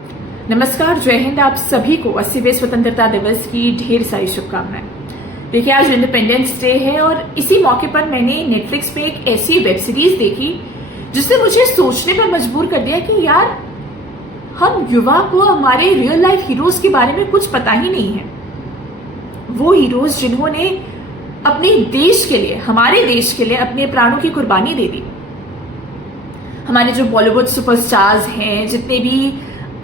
नमस्कार, जय हिंद। आप सभी को 80वें स्वतंत्रता दिवस की ढेर सारी शुभकामनाएं। देखिए, आज इंडिपेंडेंस डे है और इसी मौके पर मैंने नेटफ्लिक्स पे एक ऐसी वेब सीरीज देखी जिसने मुझे सोचने पर मजबूर कर दिया कि यार, हम युवा को हमारे रियल लाइफ हीरोज के बारे में कुछ पता ही नहीं है। वो हीरोज जिन्होंने अपने देश के लिए, हमारे देश के लिए अपने प्राणों की कुर्बानी दे दी। हमारे जो बॉलीवुड सुपरस्टार्स हैं, जितने भी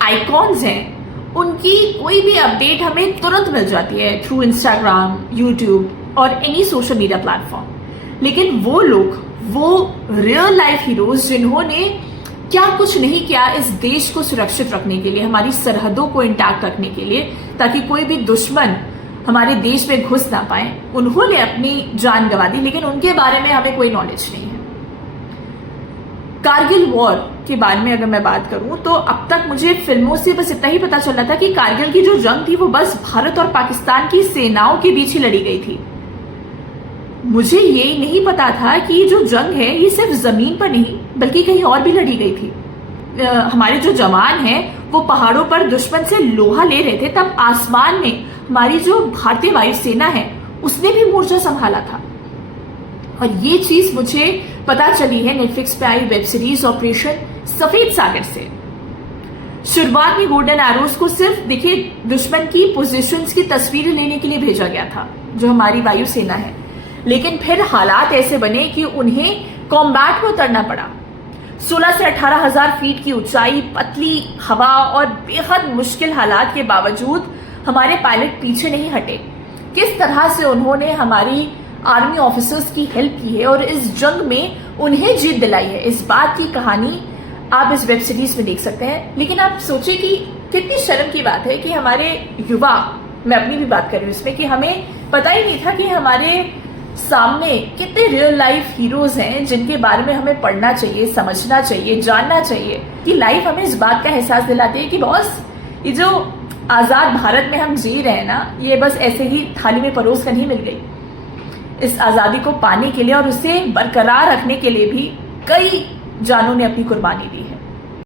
आइकॉन्स हैं, उनकी कोई भी अपडेट हमें तुरंत मिल जाती है थ्रू इंस्टाग्राम, यूट्यूब और एनी सोशल मीडिया प्लेटफॉर्म। लेकिन वो लोग, वो रियल लाइफ हीरोज जिन्होंने क्या कुछ नहीं किया इस देश को सुरक्षित रखने के लिए, हमारी सरहदों को इंटैक्ट रखने के लिए, ताकि कोई भी दुश्मन हमारे देश में घुस ना पाए, उन्होंने अपनी जान गंवा दी, लेकिन उनके बारे में हमें कोई नॉलेज नहीं है। कारगिल वॉर के बारे में अगर मैं बात करूं तो अब तक मुझे फिल्मों से बस इतना ही पता चला था कि कारगिल की जो जंग थी वो बस भारत और पाकिस्तान की सेनाओं के बीच ही लड़ी गई थी। मुझे ये नहीं पता था कि जो जंग है ये सिर्फ जमीन पर नहीं बल्कि कहीं और भी लड़ी गई थी। हमारे जो जवान हैं वो पहाड़ों पर दुश्मन से लोहा ले रहे थे, तब आसमान में हमारी जो भारतीय वायुसेना है उसने भी मोर्चा संभाला था। और ये चीज मुझे पता चली है नेटफ्लिक्स पे आई वेब सीरीज ऑपरेशन सफेद सागर से। शुरुआत में गोल्डन एरोज को सिर्फ देखिए दुश्मन की पोजीशंस की तस्वीरें लेने के लिए भेजा गया था, जो हमारी वायुसेना है। लेकिन फिर हालात ऐसे बने कि उन्हें कॉम्बैट में उतरना पड़ा। 16 से 18 हजार फीट की ऊंचाई, पतली हवा और बेहद मुश्किल हालात के बावजूद हमारे पायलट पीछे नहीं हटे। किस तरह से उन्होंने हमारी आर्मी ऑफिसर्स की हेल्प की है और इस जंग में उन्हें जीत दिलाई है, इस बात की कहानी आप इस वेब सीरीज में देख सकते हैं। लेकिन आप सोचिए कि कितनी शर्म की बात है कि हमारे युवा, मैं अपनी भी बात कर रही हूँ इसमें, कि हमें पता ही नहीं था कि हमारे सामने कितने रियल लाइफ हीरोज हैं जिनके बारे में हमें पढ़ना चाहिए, समझना चाहिए, जानना चाहिए। कि लाइफ हमें इस बात का एहसास दिलाती है कि बॉस, ये जो आजाद भारत में हम जी रहे हैं ना, ये बस ऐसे ही थाली में परोस कर नहीं मिल गई। इस आजादी को पाने के लिए और उसे बरकरार रखने के लिए भी कई जानों ने अपनी कुर्बानी दी है।